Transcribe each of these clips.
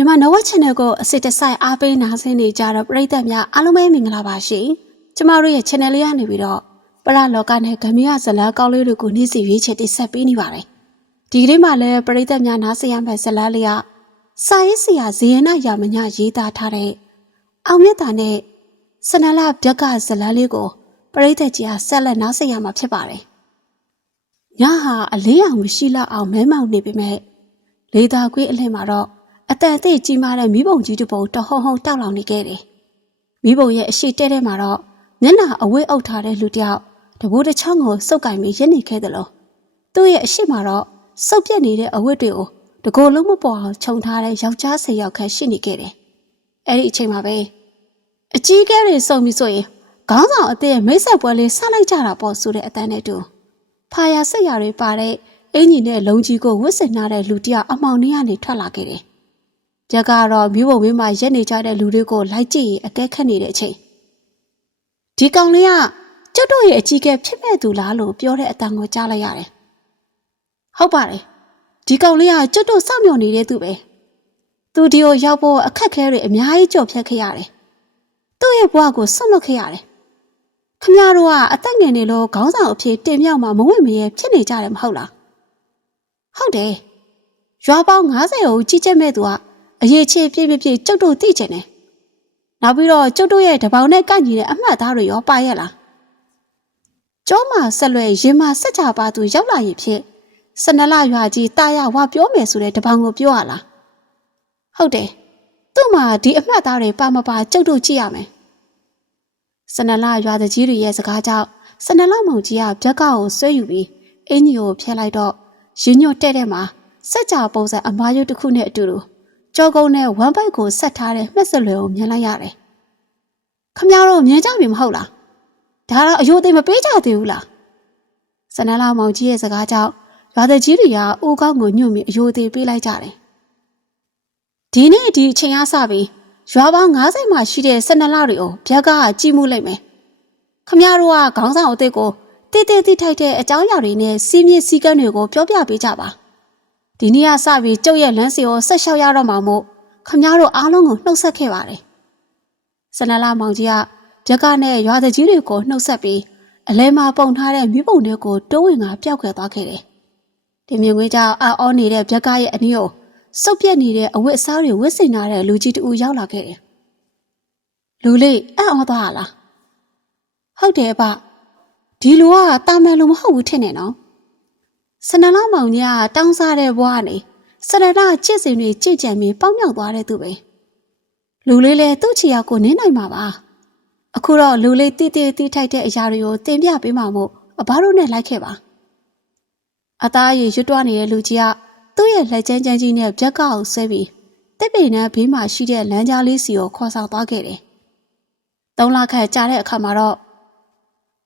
မြန်မာနဝ channel ကိုအစစ်တစိုက်အားပေးနာဆင်းနေကြတော့ပရိသတ်များအားလုံးပဲမင်္ဂလာပါရှင်။ကျမတို့ရဲ့ channel လေးကနေပြီးတော့ပရလောကနဲ့ဂမီယဇလန်းကောင်းလေးတွေကိုနေ့စီရွေးချယ်တင်ဆက်ပေးနေပါတယ်။ဒီကနေ့မှလည်းပရိသတ်များနားဆင်ရမယ့်ဇလန်းလေးကစာရေးဆရာဇေယနာယာမညရေးသားထားတဲ့အောင်မြတ်တာနဲ့စနလဗျက်ကဇလန်းလေးကိုပရိသတ်ကြီးကဆက်လက်နားဆင်ရမှာဖြစ်ပါတယ်။ညဟာအလေးအောင်မရှိလောက်အောင်မဲမောင်နေပေမဲ့လေသာခွေးအလှည့်မှာတော့ အတန်အသည့်ကြီးမားတဲ့မိဘုံကြီးတစ်ပုံတဟုံဟုံတောက်လောင်နေခဲ့တယ်။မိဘုံရဲ့အရှိတဲထဲမှာတော့မျက်နှာအဝတ်အုပ်ထားတဲ့လူတစ်ယောက်တဘိုးတစ်ချောင်းကိုစုပ်ကင်ပြီးရစ်နေခဲ့တယ်လို့သူ့ရဲ့အရှိမှာတော့စုပ်ပြက်နေတဲ့အဝတ်တွေကိုတကိုယ်လုံးမပေါ်အောင်ခြုံထားတဲ့ယောက်ျားဆယ်ယောက်ခန့်ရှိနေခဲ့တယ်။အဲ့ဒီအချိန်မှာပဲအကြီးကဲတွေစုံပြီးဆိုရင်ခေါင်းဆောင်အသက်ရဲ့မိတ်ဆက်ပွဲလေးဆလိုက်ကြတာပေါ့ဆိုတဲ့အတန်းနဲ့တူဖာယာဆက်ရတွေပါတဲ့အင်ကြီးနဲ့လုံကြီးကိုဝတ်ဆင်ထားတဲ့လူတစ်ယောက်အမောင်နေကနေထွက်လာခဲ့တယ်။ ကြက်ကတော့မြို့ဘဝင်းမှာရက်နေကြတဲ့လူတွေကိုလိုက်ကြည့်ရင်အကဲခတ်နေတဲ့အချိန်ဒီကောင်လေးကကျွတ်တို့ရဲ့အကြီးကဲဖြစ်မဲ့သူလားလို့ပြောတဲ့အတန်ကိုကြားလိုက်ရတယ်။ဟုတ်ပါတယ်။ဒီကောင်လေးကကျွတ်တို့စောင့်မျှော်နေတဲ့သူပဲ။သူဒီကိုရောက်ဖို့အခက်ခဲတွေအများကြီးကြော်ဖြတ်ခဲ့ရတယ်။သူ့ရဲ့ဘဝကိုဆွတ်လွတ်ခဲ့ရတယ်။ခမရတို့ကအသက်ငယ်နေလို့ခေါင်းဆောင်အဖြစ်တင်မြောက်မှမဝင့်မရဲဖြစ်နေကြတယ်မဟုတ်လား။ဟုတ်တယ်။ရွာပေါင်း90ကိုကြီးကျက်မဲ့သူက အရေးချေပြည့်ပြည့်ပြည့်ကျုပ်တို့သိချင်တယ်။နောက်ပြီးတော့ကျုပ်တို့ရဲ့တပေါင်းနဲ့ကန့်ညီတဲ့အမှတ်သားတွေရောပါရဲ့လား။ကျောမှာဆက်လွယ်ရင်မဆက်ချပါသူရောက်လာရင်ဖြစ်စနလရွာကြီးတာရဝပြောမယ်ဆိုတဲ့တပေါင်းကိုပြောရလား။ဟုတ်တယ်။သူ့မှာဒီအမှတ်သားတွေပါမပါကျုပ်တို့ကြည့်ရမယ်။စနလရွာတကြီးတွေရဲ့စကားကြောင့်စနလမောင်ကြီးကဗျက်ကောက်ကိုဆွဲယူပြီးအင်းကြီးကိုဖျက်လိုက်တော့ရင်ညွတ်တဲ့တဲ့မှာစက်ကြပုံစံအမားရုပ်တစ်ခုနဲ့အတူတူ ကြောကုန်းနဲ့ဝမ်ပိုက်ကိုဆက်ထားတဲ့မှက်စလွယ်ကိုမြင်လိုက်ရတယ်။ခမရတို့မြင်ကြပြီမဟုတ်လား။ဒါတော့အယိုသိမပေးကြသေးဘူးလား။စနလာမောင်ကြီးရဲ့စကားကြောင့်ရွာသားကြီးတွေကအိုးကောင်းကိုညှို့ပြီးအယိုသေးပေးလိုက်ကြတယ်။ဒီနေ့ဒီအချိန်အားစပြီးရွာပေါင်း90မှာရှိတဲ့စနလာတွေကိုဗျက်ကကြည့်မှုလိုက်မယ်။ခမရတို့ကခေါင်းဆောင်အစ်စ်ကိုတိတိတိထိုက်တဲ့အကြောင်းအရာတွေနဲ့စီးမြင့်စည်းကမ်းတွေကိုပြောပြပေးကြပါ။ ဒီနေ့ကစပြီးကျုပ်ရဲ့လမ်းစီကိုဆက်လျှောက်ရတော့မှာမို့ခမရတို့အားလုံးကိုနှုတ်ဆက်ခဲ့ပါတယ်။စနလာမောင်ကြီးကဗျက်ကနဲ့ရွာတကြီးတွေကိုနှုတ်ဆက်ပြီးအလဲမှာပုံထားတဲ့မိဘုံတွေကိုတိုးဝင်ကပျောက်ခွဲသွားခဲ့တယ်။ဒီမြင်ကွင်းကြောင့်အော်အော်နေတဲ့ဗျက်ကရဲ့အနည်းကိုစုပ်ပြက်နေတဲ့အဝတ်အစားတွေဝတ်ဆင်ထားတဲ့လူကြီးတူရောက်လာခဲ့တယ်။လူလေးအံ့ဩသွားလား။ဟုတ်တယ်ဗျ။ဒီလူကတာမန်လူမဟုတ်ဘူးထင်နေနော်။ စနလာမောင်ကြီးကတောင်းစားတဲ့ဘဝကနေစရဏချစ်စင်တွေကြိတ်ကြံပြီးပေါက်မြောက်သွားတဲ့သူပဲလူလေးလည်းသူ့ချီရောက်ကိုနင်းနိုင်မှာပါအခုတော့လူလေးတိတိတိထိုက်တဲ့အရာတွေကိုတင်ပြပေးမှမို့အဘတို့နဲ့လိုက်ခဲ့ပါအသားရည်ရွတ်တွားနေတဲ့လူကြီးကသူ့ရဲ့လက်ချမ်းချမ်းကြီးနဲ့ဗျက်ကောက်ဆွဲပြီးတစ်ပိန်နဲ့ဘေးမှာရှိတဲ့လမ်းကြားလေးစီကိုခေါ်ဆောင်သွားခဲ့တယ်သုံးလခန့်ကြာတဲ့အခါမှာတော့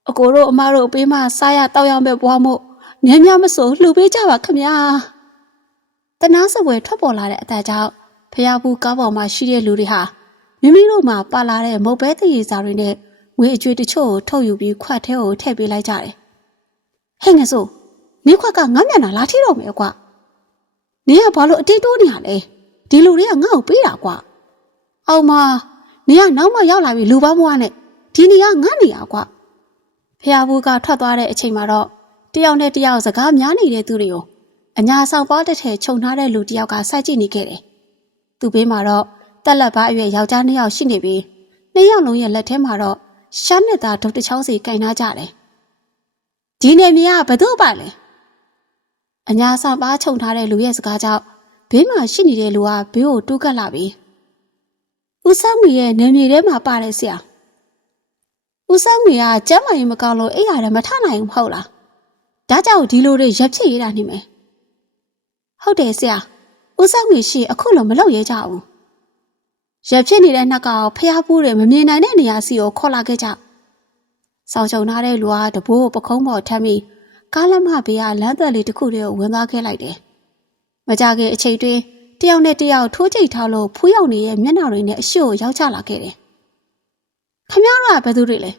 အကိုတို့အမတို့အပေးမှစားရတောက်ရမဲ့ဘွားမို့ မြန်မြန်မစိုးလှူပေးကြပါခမညာတနာစပွဲထွက်ပေါ်လာတဲ့အတကြောင့်ဖျားဘူးကားပေါ်မှာရှိတဲ့လူတွေဟာမိမိတို့မှာပါလာတဲ့မုတ်ပဲတရေစာတွေနဲ့ငွေအကျွေးတချို့ကိုထုတ်ယူပြီးခွက်ထဲကိုထည့်ပေးလိုက်ကြတယ်။ဟဲ့ငါဆိုမင်းခွက်ကငါမျက်နှာလာထိတော့မယ်ကွာ။နင်ကဘာလို့အတိတ်တိုးနေရလဲ။ဒီလူတွေကငါ့ကိုပေးတာကွာ။အောင်မနင်ကနောက်မှရောက်လာပြီလူပေါင်းမွားနဲ့ဒီနေကငါနေရကွာ။ဖျားဘူးကထွက်သွားတဲ့အချိန်မှာတော့ တယောက်နဲ့တယောက်စကားများနေတဲ့သူတွေကိုအညာဆောင်ပွားတစ်ထည်ခြုံထားတဲ့လူတစ်ယောက်ကစိုက်ကြည့်နေခဲ့တယ်။သူ့ဘေးမှာတော့တက်လက်ပါအရွယ်ယောက်ျားနှစ်ယောက်ရှိနေပြီးနှစ်ယောက်လုံးရဲ့လက်ထဲမှာတော့ရှမ်းနှစ်သားဒုတ်တစ်ချောင်းစီကင်ထားကြတယ်။ဒီနေမြေကဘသူ့ပါလဲ။အညာဆောင်ပါခြုံထားတဲ့လူရဲ့စကားကြောင့်ဘေးမှာရှိနေတဲ့လူကဘေးကိုတူးကပ်လာပြီးဦးဆောင်မီရဲ့နေမြေထဲမှာပါတဲ့ဆရာ။ဦးဆောင်မီကကျမ်းမာရင်မကောင်းလို့အိယာလည်းမထနိုင်ဘူးမဟုတ်လား။ ဒါကြောင့်ဒီလိုတွေရက်ဖြစ်ရတာနေမယ်။ဟုတ်တယ်ဆရာဦးဆောင်ကြီးရှိအခုလိုမလုပ်ရဲကြဘူးရဖြစ်နေတဲ့နှက်ကဖျားပူးတွေမမြင်နိုင်တဲ့နေရာစီကိုခေါ်လာခဲ့ကြစောင်းချုံထားတဲ့လူကတဘိုးပခုံးပေါ်ထမ်းပြီးကားလက်မဘေးကလမ်းသက်လေးတစ်ခုတည်းကိုဝင်သွားခဲ့လိုက်တယ်မကြခင်အချိန်တွင်တယောက်နဲ့တယောက်ထိုးကြိတ်ထားလို့ဖူးရောက်နေတဲ့မျက်နှာတွေနဲ့အရှိကိုရောက်ချလာခဲ့တယ်ခမရတို့ကဘယ်သူတွေလဲ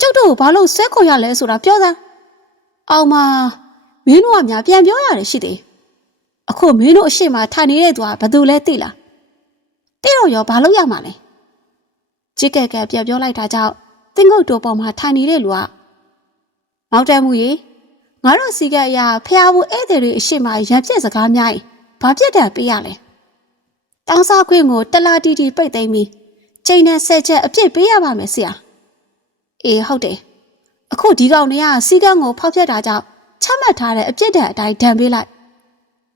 ကျုပ်တို့ဘာလို့ဆွဲခေါ်ရလဲဆိုတာပြောစမ်း အောင်မမင်းတို့ကများပြန်ပြောရတယ်ရှိသေးအခုမင်းတို့အရှိမထိုင်နေတဲ့သူကဘယ်သူလဲသိလားအဲ့တော့ရောဘာလုပ်ရမှာလဲကြစ်ကက်ကက်ပြပြောလိုက်တာကြောင့်တင်းငုတ်တော်ပေါ်မှာထိုင်နေတဲ့လူကမောက်တမှုကြီးငါတို့စီကအရာဖျားဘူးဧည့်သည်တွေအရှိမရံပြက်စကားများရင်ဘာပြက်တယ်ပေးရလဲတောင်းစားခွင့်ကိုတလာတီတီပိတ်သိမ်းပြီးချိန်နဲ့ဆက်ချက်အပြစ်ပေးရပါမယ်ဆရာအေးဟုတ်တယ် အခုဒီကောင်တွေကစီကံကိုဖောက်ဖျက်တာကြောင့်ချမှတ်ထားတဲ့အပြစ်ဒဏ်အတိုင်းဒဏ်ပေးလိုက်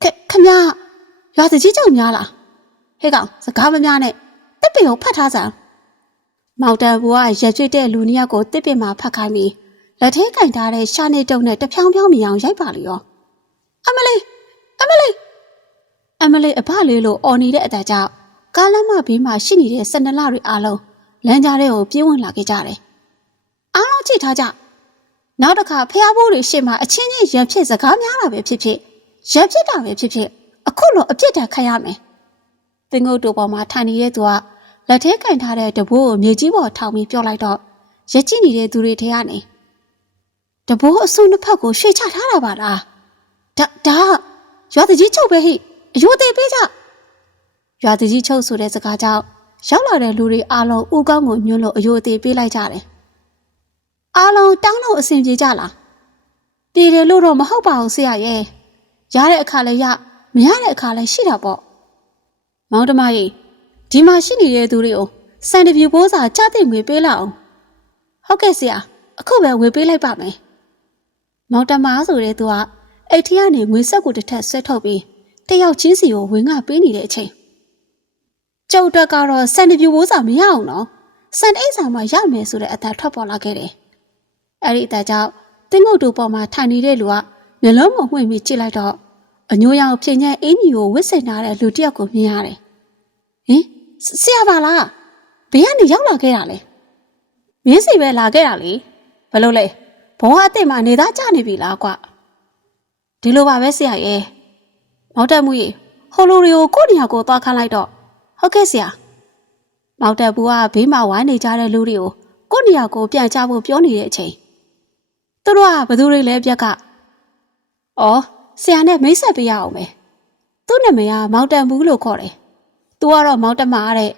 ခခမရွာတကြီးကြောင်များလားဟဲ့ကောင်စကားမများနဲ့တစ်ပင်ကိုဖတ်ထားစမ်းမောင်တန်ဘူကရက်ကျွတ်တဲ့လူနှစ်ယောက်ကိုတစ်ပင်မှာဖတ်ခိုင်းပြီးလက်ထဲကင်ထားတဲ့ရှာနေတုံနဲ့တဖြောင်းဖြောင်းမြင်အောင်ရိုက်ပါလေရောအမလေးအမလေးအမလေးအဖလေးလို့အော်နေတဲ့အတန်ကြောင့်ကားလမ်းမဘေးမှာရှိနေတဲ့စနလတွေအားလုံးလမ်းကြားထဲကိုပြေးဝင်လာခဲ့ကြတယ်အားလုံးကြည့်ထားကြ နောက်တစ်ခါဖះဖိုးတွေရှေ့မှာအချင်းချင်းရံဖြစ်စကားများတာပဲဖြစ်ဖြစ်ရံဖြစ်တာပဲဖြစ်ဖြစ်အခုလိုအပြစ်ဒဏ်ခံရမယ်တင်ငုတ်တို့ပေါ်မှာထိုင်နေတဲ့သူကလက်ထဲကင်ထားတဲ့တဘိုးကိုမြေကြီးပေါ်ထောင်ပြီးပြောလိုက်တော့ရက်ကြည့်နေတဲ့သူတွေထဲကနေတဘိုးအဆုနှစ်ဖက်ကိုရွှေ့ချထားတာပါလားဒါဒါရွာတကြီးချုပ်ပဲဟိအယိုသေးပေးကြရွာတကြီးချုပ်ဆိုတဲ့စကားကြောင့်ရောက်လာတဲ့လူတွေအားလုံးဥကောင်းကိုညွှန်းလို့အယိုသေးပေးလိုက်ကြတယ် အားလုံးတောင်းလို့အဆင်ပြေကြလားပြေတယ်လို့တော့မဟုတ်ပါဘူးဆရာရဲ့ရတဲ့အခါလည်းရမရတဲ့အခါလည်းရှိတာပေါ့မောင်တမကြီးဒီမှာရှိနေတဲ့သူတွေကိုစံတပြူပိုးစာကြားသိငွေပေးလောက်အောင်ဟုတ်ကဲ့ဆရာအခုပဲဝေပေးလိုက်ပါမယ်မောင်တမဆိုတဲ့သူကအိတ်ထီကနေငွေဆက်ကိုတစ်ထက်ဆွဲထုတ်ပြီးတယောက်ချင်းစီကိုဝင်ငါပေးနေတဲ့အချိန်ကျုပ်တက်ကတော့စံတပြူပိုးစာမရအောင်နော်စံအိတ်စာမှရမယ်ဆိုတဲ့အတန်ထွက်ပေါ်လာခဲ့တယ် အဲ့ဒီအတန်ကြောင့်တင်းငုတ်တူပေါ်မှာထိုင်နေတဲ့လူကမျက်လုံးမမှွင့်ပြီးကြည့်လိုက်တော့အညိုရောင်ဖြင်းညက်အင်းကြီးကိုဝစ်ဆင်ထားတဲ့လူတစ်ယောက်ကိုမြင်ရတယ်။ဟင်ဆရာပါလားဘယ်ကနေရောက်လာခဲ့တာလဲ။မင်းစီပဲလာခဲ့တာလေ။ဘလို့လဲဘဝအစ်စ်မှာနေသားကြနေပြီလားကွ။ဒီလိုပါပဲဆရာရဲ့။မောက်တက်မှုကြီးဟိုလိုတွေကိုကိုယ့်နေရာကိုသွားခန်းလိုက်တော့ဟုတ်ကဲ့ဆရာ။မောက်တက်ဘူးကဘေးမှာဝိုင်းနေကြတဲ့လူတွေကိုကိုယ့်နေရာကိုပြန်ချဖို့ပြောနေတဲ့အချိန် သူတို့ကဘသူတွေလဲပြက်က။အော်ဆရာနဲ့မိတ်ဆက်ပေးရအောင်ပဲ။သူ့နာမည်ကမောင်တန်ဘူးလို့ခေါ်တယ်။ "तू ကတော့မောင်တမတဲ့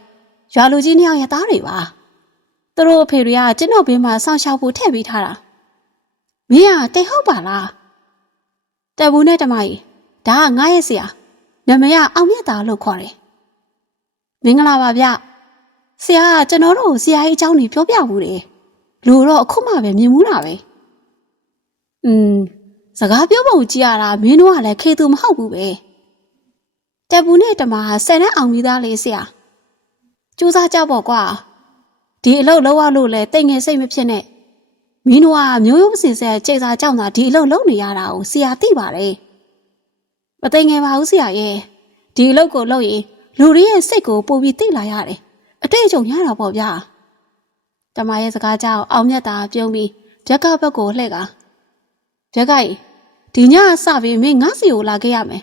ရွာလူကြီးနှစ်ယောက်ရဲ့သားတွေပါ။သူတို့အဖေတွေကကျွန်တော်ဘေးမှာစောင့်ရှောက်ဖို့ထည့်ပေးထားတာ။မင်းကတိတ်ဟုတ်ပါလား။တဘူးနဲ့တမကြီးဒါကငါရဲ့ဆရာ။နာမည်ကအောင်မြတ်သားလို့ခေါ်တယ်။မင်္ဂလာပါဗျ။ဆရာကကျွန်တော်တို့ကိုဆရာကြီးအကြောင်းကြီးပြောပြဘူးတယ်။လူတော့အခုမှပဲမြင်မှုတာပဲ။ อืมစကားပြောပုံကြည့်ရတာမင်းတို့ကလည်းခေသူမဟုတ်ဘူးပဲတက်ဘူးနဲ့တမဟာဆယ်နဲ့အောင်ပြီးသားလေးဆရာစူးစမ်းကြပေါ့ကွာဒီအလုပ်လုပ်ရလို့လဲတိတ်ငယ်စိတ်မဖြစ်နဲ့မင်းတို့ကမျိုးရိုးမစင်ဆက်ကြိတ်စာကြောက်တာဒီအလုပ်လုပ်နေရတာကိုဆရာသိပါတယ်မသိငယ်ပါဘူးဆရာရဲ့ဒီအလုပ်ကိုလုပ်ရင်လူတွေရဲ့စိတ်ကိုပိုပြီးသိလာရတယ်အတွေ့အကြုံရတာပေါ့ဗျာတမရဲ့စကားကြောက်အောင်မြတ်တာပြုံးပြီးဓက်ကဘက်ကိုလှည့်က ဘက်ကကြီးဒီညအစပြီးမင်းငါစီကိုလာခဲ့ရမယ်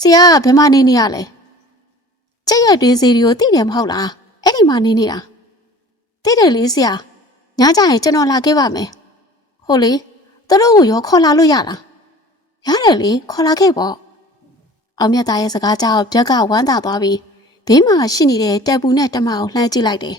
ဆရာကဘယ်မှာနေနေရလဲကြက်ရက်တွေးစီတွေကိုသိတယ်မဟုတ်လားအဲ့ဒီမှာနေနေတာသိတယ်လေဆရာညကြရင်ကျွန်တော်လာခဲ့ပါမယ်ဟုတ်လေသူတို့ကိုရောခေါ်လာလို့ရလားရတယ်လေခေါ်လာခဲ့ပေါ့အောင်မြတ်သားရဲ့စကားကြောက်ဘက်ကဝမ်းသာသွားပြီးဘေးမှာရှိနေတဲ့တက်ပူနဲ့တမအောင်လှမ်းကြည့်လိုက်တယ်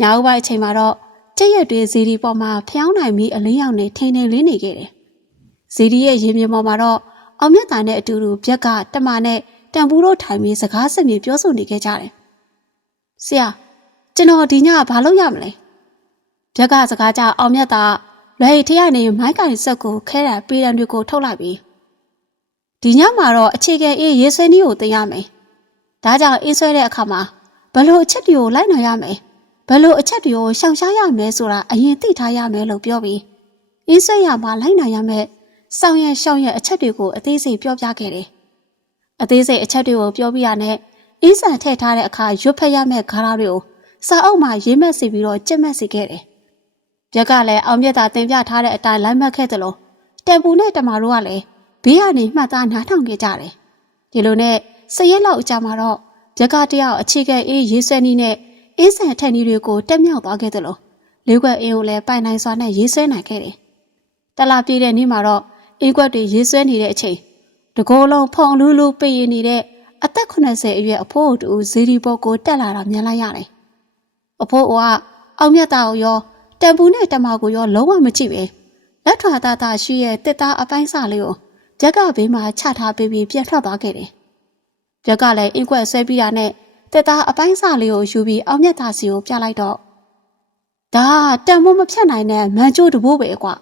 ညဦးပိုင်းအချိန်မှာတော့ ကြက်ရက်တွေဇီဒီပေါ်မှာဖျောင်းနိုင်ပြီးအလင်းရောင်နဲ့ထင်းထင်းလင်းနေခဲ့တယ်။ဇီဒီရဲ့ရင်မြေပေါ်မှာတော့အောင်မြတ်တာနဲ့အတူတူဗျက်ကတမနဲ့တန်ပူတို့ထိုင်ပြီးစကားဆက်မြေပြောဆိုနေခဲ့ကြတယ်။ဆရာကျွန်တော်ဒီညဘာလုပ်ရမလဲ။ဗျက်ကစကားကြအောင်မြတ်တာလွယ်ရီထရနေမိုင်းကင်ဆက်ကိုခဲတာပေးရန်တွေကိုထုတ်လိုက်ပြီးဒီညမှာတော့အခြေခံအေးရေးဆွဲနည်းကိုသိရမယ်။ဒါကြောင့်အေးဆွဲတဲ့အခါမှာဘလို့အချက်တွေကိုလိုက်နိုင်ရမယ်။ ဘယ်လိုအချက်တွေကိုရှောင်ရှားရမယ်ဆိုတာအရင်သိထားရမယ်လို့ပြောပြီးအင်းဆက်ရမှာလိုက်နိုင်ရမယ်စောင်းရရှောင်းရအချက်တွေကိုအသေးစိတ်ပြောပြခဲ့တယ်။အသေးစိတ်အချက်တွေကိုပြောပြရနဲ့အင်းဆန်ထည့်ထားတဲ့အခါရွတ်ဖက်ရမယ့်ဂါရတွေကိုစာအုပ်မှာရေးမဲ့စီပြီးတော့ကြက်မဲ့စီခဲ့တယ်။ပြက်ကလည်းအောင်မြတ်တာတင်ပြထားတဲ့အတိုင်းလိုက်မှတ်ခဲ့တယ်လို့တန်ပူနဲ့တမာတို့ကလည်းဘေးကနေမှတ်သားနားထောင်ခဲ့ကြတယ်။ဒီလိုနဲ့စရက်လောက်အကြာမှာတော့ပြက်ကတယောက်အခြေခံအေးရေးဆွဲနည်းနဲ့ အင်းဆန်ထက်နီတွေကိုတက်မြောက်သွားခဲ့သလိုလေးခွက်အင်းကိုလည်းပိုင်နိုင်စွာနဲ့ရေးဆွဲနိုင်ခဲ့တယ်။တလာပြည့်တဲ့နေ့မှာတော့အင်းခွက်တွေရေးဆွဲနေတဲ့အချိန်တကိုယ်လုံးဖုံလူးလူးပိတ်ရနေတဲ့အသက်80အရွယ်အဖိုးတူဇီဒီဘောကိုတက်လာတာမြင်လိုက်ရတယ်။အဖိုးကအောင်မြတ်တာကိုရောတံပူနဲ့တမကိုရောလုံးဝမကြည့်ပဲလက်ထွာသားသားရှိရဲ့တစ်သားအပိုင်းစလေးကိုပြက်ကဘေးမှာချထားပေးပြီးပြန်ထွက်သွားခဲ့တယ်။ပြက်ကလည်းအင်ကွက်ဆွဲပြီးတာနဲ့ တစ်သားအပိုင်းစလေးကိုယူပြီးအောင်မြတ်တာစီကိုပြလိုက်တော့ဒါတံမိုးမဖြတ်နိုင်တဲ့မန်ကျိုးတဘိုးပဲကွာ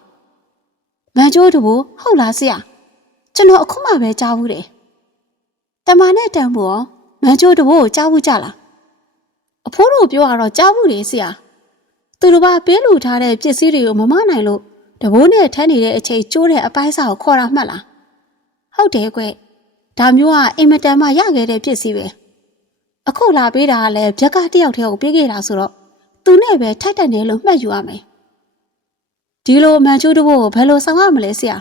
။မန်ကျိုးတဘိုးဟုတ်လားဆရာ။ကျွန်တော်အခုမှပဲကြားဘူးတယ်။တမနဲ့တံမိုးရောမန်ကျိုးတဘိုးကိုကြားဘူးကြလား။အဖိုးတို့ပြောရတော့ကြားဘူးလေဆရာ။သူတို့ကပေးလူထားတဲ့ပစ္စည်းတွေကိုမမနိုင်လို့တဘိုးနဲ့ထမ်းနေတဲ့အချိန်ကျိုးတဲ့အပိုင်းစာကိုခေါ်တာမှတ်လား။ဟုတ်တယ်ကွ။ဒါမျိုးကအင်မတန်မှရခဲ့တဲ့ပစ္စည်းပဲ။ အခုလာပေးတာကလည်းဗျက်ကတယောက်တည်းကိုပေးခဲ့တာဆိုတော့သူနဲ့ပဲထိုက်တက်နေလို့မှတ်ယူရမယ်။ဒီလိုမန်ချိုးတဘိုးကိုဘယ်လိုဆောင်ရမလဲဆရာ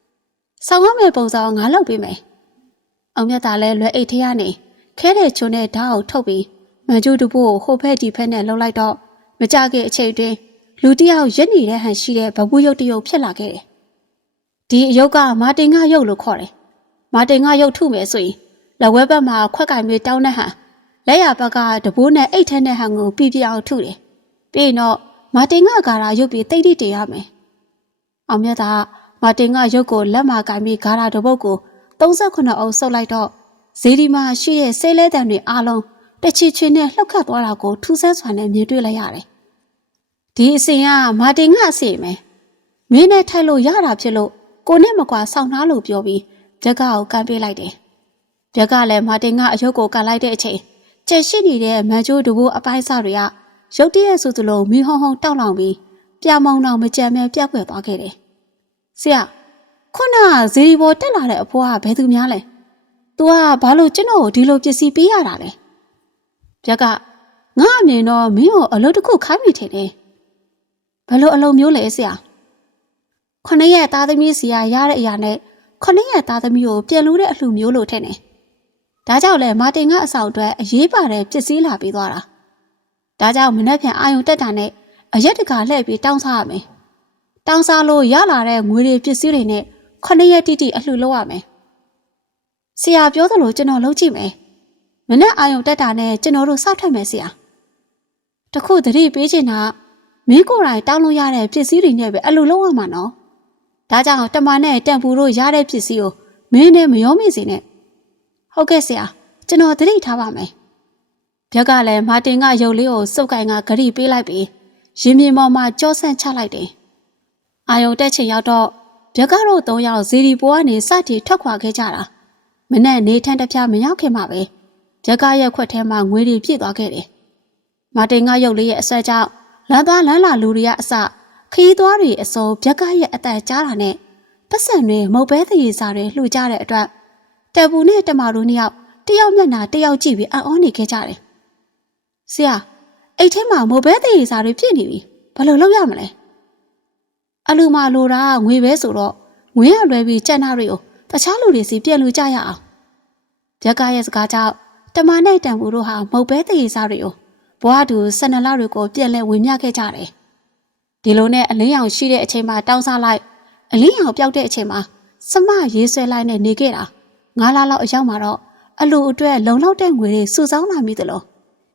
။ဆောင်ရမယ့်ပုံစံကိုငါလုပ်ပေးမယ်။အောင်မြတ်သားလည်းလွယ်အိတ်ထရနေခဲတဲ့ချုံနဲ့ဓာတ်ကိုထုတ်ပြီးမန်ချိုးတဘိုးကိုဟိုဖက်ဒီဖက်နဲ့လှုပ်လိုက်တော့မကြခင်အချိန်တွင်လူတစ်ယောက်ရက်နေတဲ့ဟန်ရှိတဲ့ဘဘူးရုပ်တစ်ရုပ်ဖြစ်လာခဲ့တယ်။ဒီအယုတ်ကမာတင်ကရုပ်လို့ခေါ်တယ်။မာတင်ကရုပ်ထုမယ်ဆိုရင်လက်ဝဲဘက်မှာခွက်ကင်မျိုးတောင်းတဲ့ဟန် လက်ရဘက်ကတဘိုးနဲ့အိတ်ထဲနဲ့ဟန်ကိုပြပြအောင်ထုတယ်။ပြီးရင်တော့မာတင်ကဂါရာရုပ်ပြီးတိတ်တိတည်ရမယ်။အောင်မြတ်ကမာတင်ကရုပ်ကိုလက်မှာကင်ပြီးဂါရာတစ်ပုတ်ကို38အုပ်ဆုပ်လိုက်တော့ဇေဒီမှာရှိတဲ့ဆေးလဲတံတွေအားလုံးတချီချီနဲ့လှုပ်ခတ်သွားတာကိုထူးဆန်းစွာနဲ့မြင်တွေ့လိုက်ရတယ်။ဒီအစင်ကမာတင်ကအစီမယ်။မင်းနဲ့ထိုက်လို့ရတာဖြစ်လို့ကိုနဲ့မကွာဆောင်းနှားလို့ပြောပြီးဂျက်ကကိုကန်ပေးလိုက်တယ်။ဂျက်ကလည်းမာတင်ကအယုတ်ကိုကန်လိုက်တဲ့အချိန် ကျက်ရှိနေတဲ့မန်ချိုးတဘိုးအပိုင်းစားတွေကရုတ်တရက်ဆိုသလိုမီးဟုံဟုံတောက်လောင်ပြီးပြမောင်းတော့မကြံမဲပြက်ွက်သွားခဲ့တယ်။ဆရာခုနကဇီဒီဘောတက်လာတဲ့အဖိုးကဘယ်သူများလဲ။ तू ကဘာလို့ကျွန်တော်ကိုဒီလိုပစ္စည်းပေးရတာလဲ။ပြက်ကငါအမြင်တော့မင်းကိုအလုပ်တစ်ခုခိုင်းမိထင်တယ်။ဘယ်လိုအလုပ်မျိုးလဲဆရာ။ခொနရက်သားသမီးစီကရတဲ့အရာနဲ့ခொနရက်သားသမီးကိုပြန်လို့တဲ့အလှမျိုးလို့ထင်တယ်။ ဒါကြောင့်လဲမာတင်ကအဆောင်အတွက်အရေးပါတဲ့ပစ္စည်းလာပေးသွားတာ။ဒါကြောင့်မနေ့ပြန်အာယုံတက်တာနဲ့အရက်တကာလှည့်ပြီးတောင်းစားရမယ်။တောင်းစားလို့ရလာတဲ့ငွေတွေပစ္စည်းတွေနဲ့ခொနရက်တိတိအလှလုပ်ရမယ်။ဆရာပြောသလိုကျွန်တော်လုပ်ကြည့်မယ်။မနေ့အာယုံတက်တာနဲ့ကျွန်တော်တို့စထွက်မယ်ဆရာ။တခုတတိပေးချင်တာမင်းကိုယ်တိုင်တောင်းလို့ရတဲ့ပစ္စည်းတွေနဲ့ပဲအလှလုပ်ရမှာနော်။ဒါကြောင့်တမန်နဲ့တန်ပူတို့ရတဲ့ပစ္စည်းကိုမင်းနဲ့မရောမိစေနဲ့။ ဟုတ်ကဲ့ဆရာကျွန်တော်တတိထားပါမယ်။ဘက်ကလည်းမာတင်ကရုပ်လေးကိုစုပ်ကိုင်ကဂရိပေးလိုက်ပြီးရင်မြေပေါ်မှာကြောဆန့်ချလိုက်တယ်။အာယုံတက်ချင်ရောက်တော့ဘက်ကတော့၃ယောက်ဇီဒီပေါ်ကနေစတီထွက်ခွာခဲ့ကြတာ။မနဲ့နေထန်းတစ်ပြားမရောက်ခင်မှာပဲဘက်ကရဲ့ခွက်ထဲမှာငွေတွေပြည့်သွားခဲ့တယ်။မာတင်ကရုပ်လေးရဲ့အဆက်ကြောင့်လမ်းသွားလမ်းလာလူတွေကအစခီးသွားတွေအစုံဘက်ကရဲ့အတန်ကြားတာနဲ့ပတ်စံတွေမုတ်ပဲသရေစာတွေလှူကြတဲ့အတွက် တပူနဲ့တမတို့နှစ်ယောက်တယောက်မျက်နှာတယောက်ကြည့်ပြီးအံ့ဩနေခဲ့ကြတယ်။ဆရာအိတ်ထဲမှာမိုဘဲသေးစာတွေပြည့်နေပြီ။ဘယ်လိုလုပ်ရမလဲ။အလူမလိုတာငွေပဲဆိုတော့ငွေရလွဲပြီးကြက်နာတွေကိုတခြားလူတွေစီပြန်လူကြရအောင်။ဘက်ကရဲ့စကားကြောင့်တမနဲ့တန်ဘူးတို့ဟာမုတ်ပဲသေးစာတွေကိုဘွားသူဆန္ဒလတွေကိုပြန်လဲဝင်မြခဲ့ကြတယ်။ဒီလိုနဲ့အလင်းရောင်ရှိတဲ့အချိန်မှာတောင်းစားလိုက်အလင်းရောင်ပျောက်တဲ့အချိန်မှာစမရေးဆွဲလိုက်နဲ့နေခဲ့တာ ငါးလလောက်အရောက်မှာတော့အလိုအတွက်လုံလောက်တဲ့ငွေတွေစုဆောင်းလာမိသလို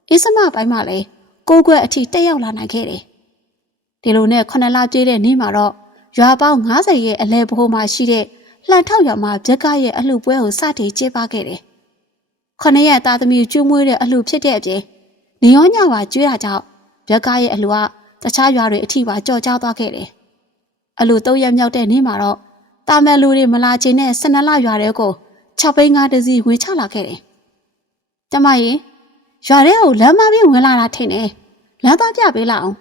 အစ္စမပိုင်းမှာလည်းကိုကွက်အထိတက်ရောက်လာနိုင်ခဲ့တယ်။ဒီလိုနဲ့ခုနှစ်လပြည့်တဲ့နေ့မှာတော့ရွာပေါင်း90ရဲ့အလဲဘိုးမှာရှိတဲ့လှန်ထောက်ရွာမှာဘက်ကရဲ့အလှပွဲကိုစတင်ကျင်းပခဲ့တယ်။ခုနှစ်ရက်သားသမီးကျွမွေးတဲ့အလှဖြစ်တဲ့အပြင်နေရောညပါကျွေးတာကြောင့်ဘက်ကရဲ့အလှကတခြားရွာတွေအထိပါကြော်ကြားသွားခဲ့တယ်။အလှ၃ရက်မြောက်တဲ့နေ့မှာတော့တာမန်လူတွေမလာချင်တဲ့12လရွာတွေကို 6ဘိန်းကားတစ်စီးဝင်ချလာခဲ့တယ်။ကျမရင်ရွာထဲကိုလမ်းမပြေးဝင်လာတာထင်တယ်။လမ်းသားပြပေးလိုက်အောင်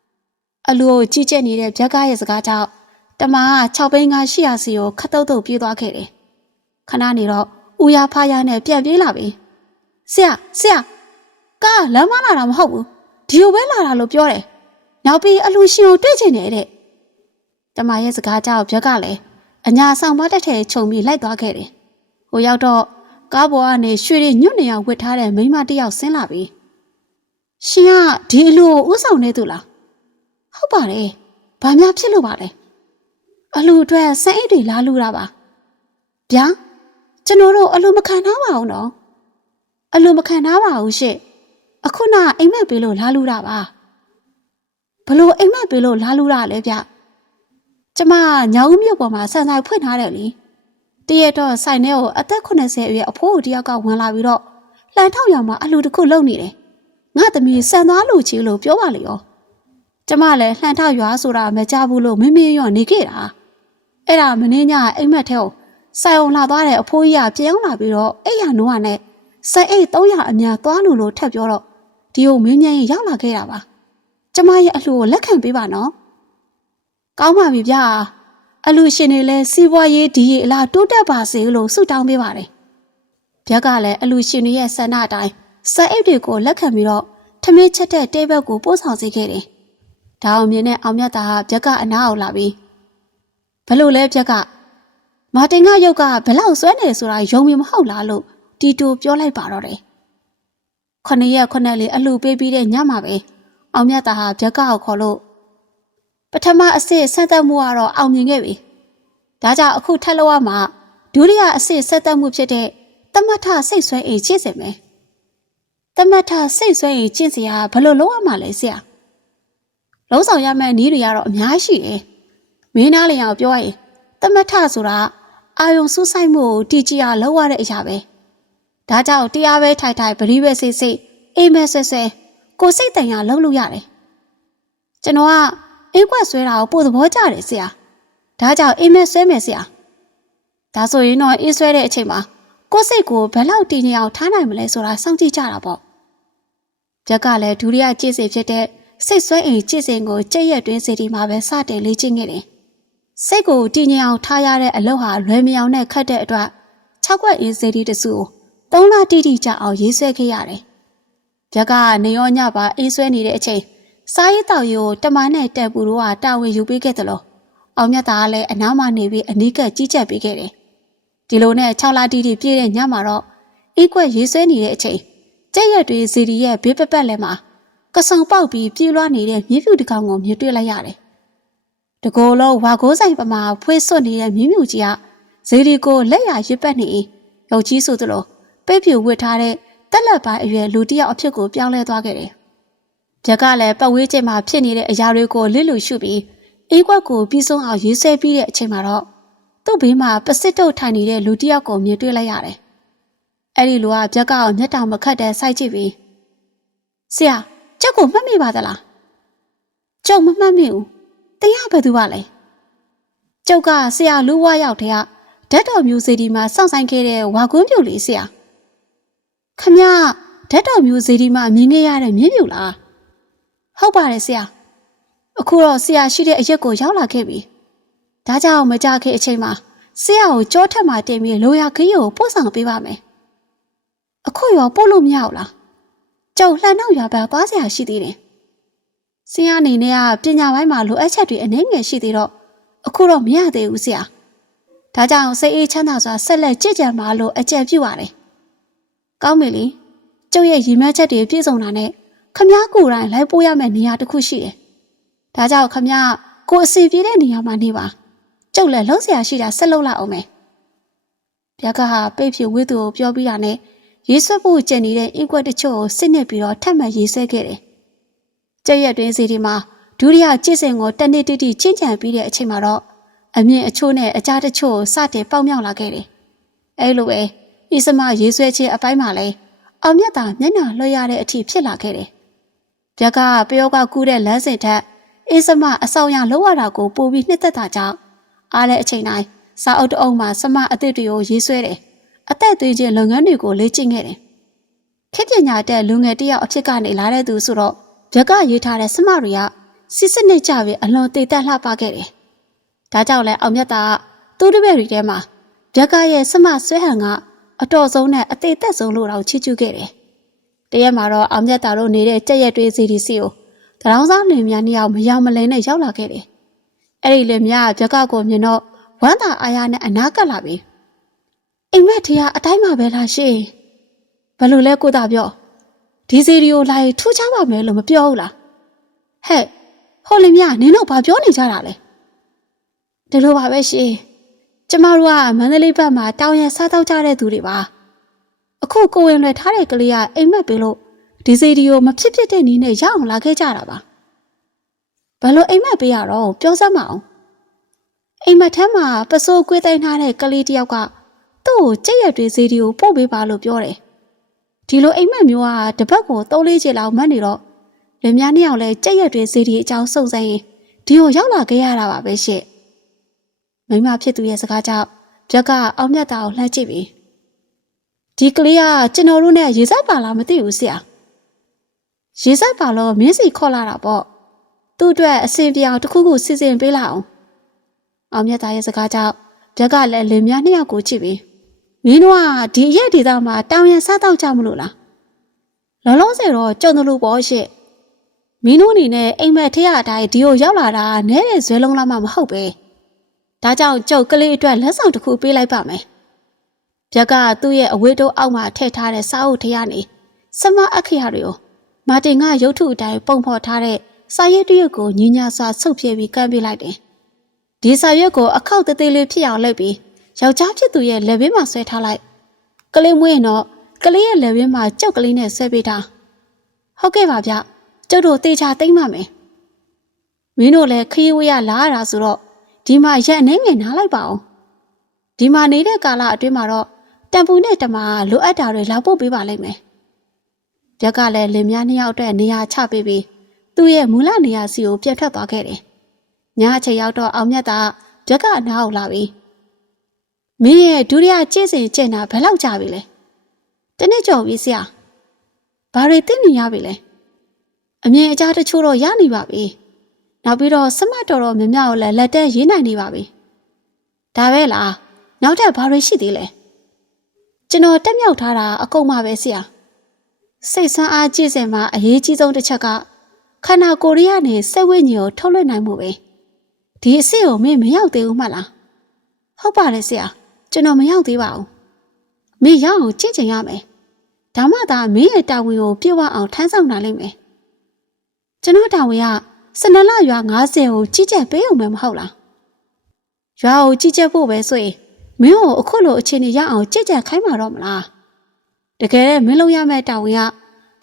။အလူကိုကြီးကျက်နေတဲ့ဗျက်ကားရဲ့စကားကြောင့်တမက6ဘိန်းကားရှိရစီကိုခတ်တုတ်တုတ်ပြေးသွားခဲ့တယ်။ခဏနေတော့ဦးရဖားရနဲ့ပြန်ပြေးလာပြီ။ဆရာဆရာကားလမ်းမလာတာမဟုတ်ဘူး။ဒီလိုပဲလာတာလို့ပြောတယ်။နောက်ပြီးအလူရှင်ကိုတွေ့ချင်တယ်တဲ့။တမရဲ့စကားကြောင့်ဗျက်ကလည်းအညာဆောင်မတက်ထဲခြုံပြီးလိုက်သွားခဲ့တယ်။ ဟိုရောက်တော့ကားပေါ်ကနေရွှေတွေညွတ်နေအောင်ဝစ်ထားတဲ့မိန်းမတစ်ယောက်ဆင်းလာပြီ။ရှင်ကဒီအလူကိုဥဆောင်နေသူလား။ဟုတ်ပါတယ်။ဘာများဖြစ်လို့ပါလဲ။အလူအတွက်စက်အိတ်တွေလာလူတာပါ။ဗျာကျွန်တော်တို့အလိုမခံထားပါဘူးနော်အလိုမခံထားပါဘူးရှင့်အခုနအိမ်မက်ပေးလို့လာလူတာပါဘလို့အိမ်မက်ပေးလို့လာလူတာလဲဗျကျမညောင်ဦးမြို့ပေါ်မှာဆန်ဆိုင်ဖွင့်ထားတယ်လေ တရက်တော့ဆိုင်ထဲကိုအသက်80အရွယ်အဖိုးတယောက်ကဝင်လာပြီးတော့လှန်ထောက်ရောင်မှာအလူတစ်ခုလုံနေတယ်ငါသမီးဆန်သွားလို့ချီလို့ပြောပါလေရောကျမလည်းလှန်ထောက်ရွာဆိုတာမကြဘူးလို့မင်းမင်းရောနေခဲ့တာအဲ့ဒါမင်းညအိမ်မက်ထဲကိုဆိုင်အောင်လာသွားတဲ့အဖိုးကြီးကပြောင်းလာပြီးတော့အဲ့ရနိုးကနဲ့ဆိုင်အိတ်300အများသွားလို့လို့ထပ်ပြောတော့ဒီကိုမင်းမြန်ရင်ရောက်လာခဲ့တာပါကျမရဲ့အလှကိုလက်ခံပေးပါနော်ကောင်းပါပြီဗျာ အလူရှင်တွေလည်းစီးပွားရေးဒီရီအလားတိုးတက်ပါစေလို့ဆုတောင်းပေးပါတယ်ဗျက်ကလည်းအလူရှင်တွေရဲ့ဆန္ဒအတိုင်းဆိုင်အိတ်တွေကိုလက်ခံပြီးတော့ထမင်းချက်တဲ့တေးဘက်ကိုပို့ဆောင်စေခဲ့တယ်ဒါအောင်မြင်တဲ့အောင်မြတ်သားကဗျက်ကအနားအောင်လာပြီးဘလို့လဲဗျက်ကမာတင်ကရုပ်ကဘလောက်ဆွဲနေဆိုတာယုံမြင်မဟုတ်လားလို့တီတိုပြောလိုက်ပါတော့တယ်ခொနှစ်ရက်ခொနှစ်လေးအလှပေးပြီးတဲ့ညမှာပဲအောင်မြတ်သားဟာဗျက်ကောက်ခေါ်လို့ပ ထမအစစ်ဆက်သက်မှုကတော့အောင်မြင်ခဲ့ပြီဒါကြောင့်အခုထပ်လို့ရမှာဒုတိယအစစ်ဆက်သက်မှုဖြစ်တဲ့တမထစိတ်ဆွဲအိမ်ကျင့်စင်မယ်တမထစိတ်ဆွဲအိမ်ကျင့်စရာဘယ်လိုလုပ်ရမှာလဲဆရာလုံးဆောင်ရမယ့်နည်းတွေကတော့အများကြီးရှိတယ်မင်းသားလျောင်ပြောရင်တမထဆိုတာအာယုံစူးဆိုင်မှုကိုတီကြီးအောင်လုပ်ရတဲ့အရာပဲဒါကြောင့်တရားပဲထိုက်ထိုက်ပရိပဲစိတ်စိတ်အိမ်မဲဆွဲဆွဲကိုစိတ်တန်ရလုပ်လို့ရတယ်ကျွန်တော်က အိမ်ကွက်ဆွဲတာကိုပို့သဘောကျတယ်ဆရာဒါကြောင့်အိမ်မဲဆွဲမယ်ဆရာဒါဆိုရင်တော့အေးဆွဲတဲ့အချိန်မှာကိုစိတ်ကိုဘယ်လောက်တည်ငြိမ်အောင်ထားနိုင်မလဲဆိုတာစောင့်ကြည့်ကြတာပေါ့ကြက်ကလည်းဒုတိယကြည့်စီဖြစ်တဲ့စိတ်ဆွဲအိမ်ကြည့်စဉ်ကိုကြက်ရက်တွင်းစီဒီမှာပဲစတင်လေ့ကျင့်ခဲ့တယ်စိတ်ကိုတည်ငြိမ်အောင်ထားရတဲ့အလုပ်ဟာလွယ်မြောင်နဲ့ခတ်တဲ့အတွက်၆ခွက်အင်းစေဒီတစုကိုသုံးလတိတိကျအောင်ရေးဆွဲခဲ့ရတယ်။ဘက်ကနေရောညပါအင်းဆွဲနေတဲ့အချိန် စားရည်တောက်ရီကိုတမန်နဲ့တက်ပူတို့ကတာဝန်ယူပေးခဲ့တယ်လို့အောင်မြတ်သားကလည်းအနားမနေပြီးအနီးကပ်ကြီးကြပ်ပေးခဲ့တယ်။ဒီလိုနဲ့၆လတိတိပြည့်တဲ့ညမှာတော့အီးကွက်ရေးဆွဲနေတဲ့အချိန်ကြက်ရက်တွေစီဒီရဲ့ဘေးပပတ်လည်းမှာကဆုံပေါက်ပြီးပြေးလွှားနေတဲ့မြင်းဖြူတစ်ကောင်ကိုမြင်တွေ့လိုက်ရတယ်။တကိုယ်လုံးဝါကိုးဆိုင်ပမာဖွေးစွတ်နေတဲ့မြင်းဖြူကြီးကဇေဒီကိုလက်ရရစ်ပတ်နေရုပ်ကြီးဆိုသလိုပိတ်ပြူဝစ်ထားတဲ့တက်လက်ပိုင်းအရွယ်လူတစ်ယောက်အဖြစ်ကိုပြောင်းလဲသွားခဲ့တယ်။ ဂျက်ကလည်းပတ်ဝေးချိန်မှာဖြစ်နေတဲ့အရာတွေကိုလစ်လူရှုပြီးအေးကွက်ကိုပြီးဆုံးအောင်ရေးဆွဲပြီးတဲ့အချိန်မှာတော့သူ့ဘေးမှာပစစ်တုတ်ထိုင်နေတဲ့လူတစ်ယောက်ကိုမြင်တွေ့လိုက်ရတယ်။အဲ့ဒီလူကဂျက်ကအောင်မျက်တောင်မခတ်တဲ့စိုက်ကြည့်ပြီးဆရာကျုပ်ကိုမှတ်မိပါသလား။ကျုပ်မမှတ်မိဘူး။တရားဘယ်သူပါလဲ။ကျုပ်ကဆရာလူဝါရောက်တဲ့ကဓာတ်တော်မျိုးစီဒီမှာစောင့်ဆိုင်ခဲ့တဲ့ဝါကွန်းပြူလေးဆရာခမရဓာတ်တော်မျိုးစီဒီမှာမြင်ခဲ့ရတဲ့မြင်းပြူလား ဟုတ်ပါတယ်ဆရာအခုတော့ဆရာရှိတဲ့အရက်ကိုရောက်လာခဲ့ပြီဒါကြောင့်မကြခင်အချိန်မှာဆရာကိုကြောထက်မှတင်ပြီးလိုရာခရီးကိုပို့ဆောင်ပေးပါမယ်အခုရောပို့လို့မရဘူးလားကျုပ်လှန်နောက်ရွာဘက်သွားဆရာရှိသေးတယ်ဆရာအနေနဲ့ကပညာပိုင်းမှာလိုအပ်ချက်တွေအနည်းငယ်ရှိသေးတော့အခုတော့မရသေးဘူးဆရာဒါကြောင့်စိတ်အေးချမ်းသာစွာဆက်လက်ကြည်ကြံပါလို့အကြံပြုပါတယ်။ကောင်းပြီလေ။ကျုပ်ရဲ့ရည်မှန်းချက်တွေပြည့်စုံတာနဲ့ ခမားကိုယ်တိုင်လိုက်ပို့ရမယ့်နေရာတစ်ခုရှိတယ်။ဒါကြောင့်ခမားကိုအစီပြေးတဲ့နေရာမှာနေပါ။ကျုပ်လည်းလုံးစရာရှိတာဆက်လုပ်လိုက်အောင်မယ်။ဗျာကဟာပိတ်ဖြူဝိသူကိုပြောပြီးတာနဲ့ရေးဆွဲဖို့ကြံနေတဲ့အင်ကွက်တချို့ကိုစစ်နစ်ပြီးတော့ထပ်မံရေးဆွဲခဲ့တယ်။ကျက်ရက်တွင်စီဒီမှာဒုတိယကျင့်စဉ်ကိုတနေ့တိတိချင်းချန်ပြီးတဲ့အချိန်မှာတော့အမြင့်အချိုးနဲ့အကြားတချို့စတင်ပေါက်မြောက်လာခဲ့တယ်။အဲလိုပဲဣစမရေးဆွဲခြင်းအပိုင်းမှာလည်းအောင်မြတ်တာမျက်နှာလွှဲရတဲ့အထိဖြစ်လာခဲ့တယ်။ ဗျက်ကပယောကကူးတဲ့လမ်းစဉ်ထက်ဣစမအဆောင်ရလောက်ရတာကိုပိုပြီးနှစ်သက်တာကြောင့်အားတဲ့အချိန်တိုင်းစာအုပ်တအုပ်မှာစမအသစ်တွေကိုရေးဆွဲတယ်။အသက်သွေးခြင်းလုပ်ငန်းတွေကိုလေ့ကျင့်ခဲ့တယ်။ခေတ်ပညာတဲ့လူငယ်တယောက်အဖြစ်ကနေလာတဲ့သူဆိုတော့ဗျက်ကရေးထားတဲ့စမတွေကစစ်စစ်နဲ့ကြပြီးအလွန်တည်တတ်လှပခဲ့တယ်။ဒါကြောင့်လဲအောင်မြတ်တာကသူ့တပည့်တွေထဲမှာဗျက်ကရဲ့စမဆွဲဟန်ကအတော်ဆုံးနဲ့အသေးသက်ဆုံးလို့တော့ချီးကျူးခဲ့တယ်။ တရက်မှာတော့အောင်မြတ်တာတို့နေတဲ့ကြက်ရက်တွေးစီဒီစီကိုတရောင်းစားလင်များနှစ်ယောက်မယောင်မလဲနဲ့ရောက်လာခဲ့တယ်။အဲ့ဒီလင်များဗျက်ကကိုမြင်တော့ဝမ်းသာအားရနဲ့အနာကပ်လာပြီ။အိမ်မက်ထရအတိုင်းမှာပဲလားရှင်။ဘယ်လိုလဲကိုတာပြောဒီစီဒီကိုလာရင်ထူးခြားပါမယ်လို့မပြောဘူးလား။ဟဲ့ဟိုလင်များနင်တို့ဘာပြောနေကြတာလဲ။ဒီလိုပါပဲရှင်ကျမတို့ကမန္တလေးဘက်မှာတောင်ရစားတော့ကြတဲ့သူတွေပါ အခုကိုဝင်လွယ်ထားတဲ့ကလေးကအိမ်မက်ပေးလို့ဒီစီဒီကိုမဖြစ်ဖြစ်တဲ့နည်းနဲ့ရအောင်လာခဲ့ကြတာပါဘယ်လိုအိမ်မက်ပေးရတော့ပြောစမ်းမအောင်အိမ်မက်ထဲမှာပစိုးကွေးတိုင်းထားတဲ့ကလေးတယောက်ကသူ့ကိုကြက်ရက်တွေစီဒီကိုပို့ပေးပါလို့ပြောတယ်ဒီလိုအိမ်မက်မျိုးကတစ်ပတ်ကို၃-၄ချက်လောက်မှတ်နေတော့လင်မယားနှစ်ယောက်လဲကြက်ရက်တွေစီဒီအကြောင်းစုံစမ်းရင်ဒီကိုရောက်လာခဲ့ရတာပါပဲရှင့်မိမဖြစ်သူရဲ့စကားကြောင့်ပြက်ကအောင်မြတ်တာကိုလှမ်းကြည့်ပြီ ဒီကလေးကကျွန်တော်တို့နဲ့ရေစက်ပါလားမသိဘူးဆရာရေစက်ပါလို့မင်းစီခေါ်လာတာပေါ့သူ့အတွက်အစင်ပြောင်တစ်ခုခုစီစဉ်ပေးလိုက်အောင်အောင်မြတ်တာရဲ့စကားကြောင့်ပြက်ကလည်းလင်မယားနှစ်ယောက်ကိုကြည့်ပြီမင်းတို့ကဒီရက်ဒေသမှာတောင်ရန်စားတော့ကြမလို့လားလောလောဆယ်တော့ကြုံတယ်လို့ပေါ့ရှင့်မင်းတို့အနေနဲ့အိမ်မက်ထရအတိုင်းဒီကိုရောက်လာတာနဲတဲ့ဇွဲလုံးလားမှမဟုတ်ပဲဒါကြောင့်ကျုပ်ကလေးအတွက်လက်ဆောင်တစ်ခုပေးလိုက်ပါမယ်။ ပြက်ကသူ့ရဲ့အဝေးတိုးအောက်မှာထည့်ထားတဲ့စာအုပ်ထဲကနေစမအခရာတွေကိုမာတင်ကရုပ်ထုအတိုင်းပုံဖော်ထားတဲ့စာရွက်တစ်ရွက်ကိုညင်ညာစွာဆုပ်ပြဲပြီးကမ်းပေးလိုက်တယ်။ဒီစာရွက်ကိုအခောက်သေးသေးလေးဖြစ်အောင်လုပ်ပြီးယောက်ျားဖြစ်သူရဲ့လက်ဘင်းမှာဆွဲထားလိုက်။ကလေးမွေးရင်တော့ကလေးရဲ့လက်ဘင်းမှာကြောက်ကလေးနဲ့ဆွဲပေးတာ။ဟုတ်ကဲ့ပါဗျ။ကျုပ်တို့တေချာသိမ့်ပါမယ်။မင်းတို့လည်းခရီးဝေးရလာရတာဆိုတော့ဒီမှာရက်အနေငယ်နားလိုက်ပါအောင်ဒီမှာနေတဲ့ကာလအတွင်းမှာတော့ တံပူနဲ့တမာလိုအပ်တာတွေလာပို့ပေးပါလိမ့်မယ်ပြက်ကလည်းလင်မယားနှစ်ယောက်အတွက်နေရာချပေးပြီးသူ့ရဲ့မူလနေရာစီကိုပြတ်ထွက်သွားခဲ့တယ်ညအချိန်ရောက်တော့အောင်မြတ်တာပြက်ကအနားကိုလာပြီးမင်းရဲ့ဒုတိယကျင့်စဉ်ကျင့်တာဘယ်လောက်ကြာပြီလဲတနေ့ကြော်ပြီဆရာဘာတွေသိနေရပြီလဲအမြင်အကြားတချို့တော့ရနေပါပြီနောက်ပြီးတော့စမတ်တော်တော်များများကိုလည်းလက်တက်ရေးနိုင်နေပါပြီ။ဒါပဲလား။နောက်ထပ်ဘာတွေရှိသေးလဲ။ ကျွန်တော်တက်မြောက်ထားတာအကုန်မှပဲဆရာ။စိတ်ဆန်းအားကြည့်စင်မှာအရေးကြီးဆုံးတစ်ချက်ကခန္ဓာကိုယ်ရည်နဲ့စိတ်ဝိညာဉ်ကိုထုတ်လွှတ်နိုင်မှုပဲ။ဒီအစ်စ်ကိုမင်းမရောက်သေးဘူးမှလား။ဟုတ်ပါတယ်ဆရာ။ကျွန်တော်မရောက်သေးပါဘူး။မင်းရောက်အောင်ကြည့်ချင်ရမယ်။ဒါမှသာမင်းရဲ့တာဝန်ကိုပြည့်ဝအောင်ထမ်းဆောင်နိုင်လိမ့်မယ်။ကျွန်တော်တာဝန်ကစနလရွာ90ကိုကြီးကြပ်ပေးအောင်မမဟုတ်လားရွာကိုကြီးကြပ်ဖို့ပဲဆိုရင် မင်းကိုအခုလိုအခြေအနေရအောင်ကြည့်ကြပ်ခိုင်းမှာတော့မလားတကယ်မင်းလုံးရမယ့်တာဝန်